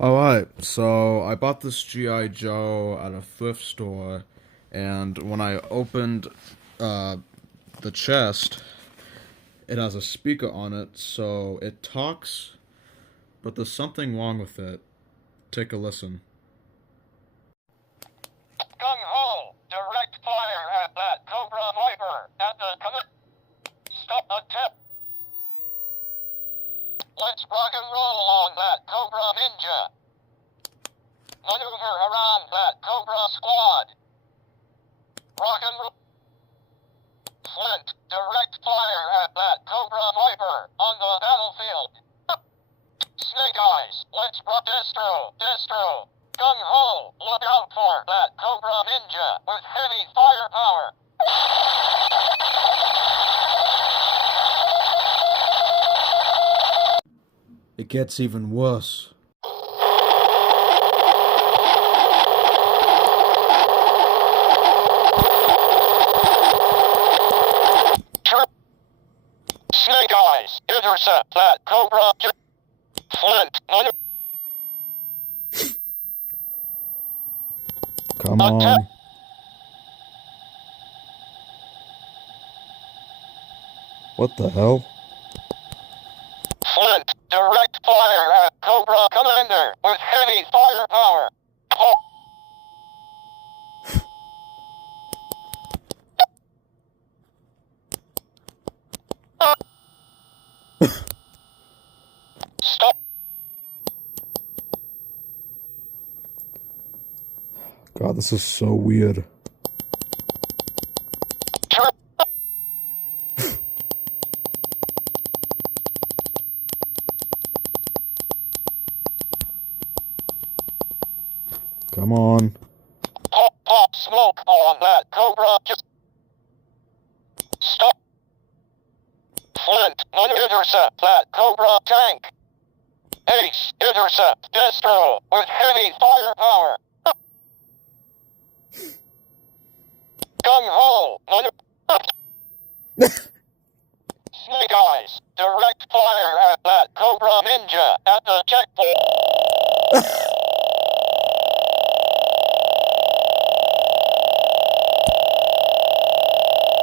Alright, so I bought this G.I. Joe at a thrift store, and when I opened uh, the chest, it has a speaker on it, so it talks, but there's something wrong with it. Take a listen. Gung ho! Direct fire at that Cobra Viper at the stop a tip. Let's rock and roll on that Cobra Ninja. Maneuver around that Cobra Squad. Rock and roll. Flint, direct fire at that Cobra Viper on the battlefield. Snake Eyes, let's rock Destro. Gung ho! Look out for that Cobra Ninja with heavy firepower. It gets even worse. Snake Eyes, intercept that Cobra. Flint, Come on. What the hell? Flint, direct fire at Cobra Commander with heavy firepower. Stop. God, this is so weird. Come on. Pop smoke on that Cobra. Stop. Flint, intercept that Cobra tank. Ace, intercept Destro with heavy firepower. Gung ho! Snake Eyes, direct fire at that Cobra Ninja at the checkpoint.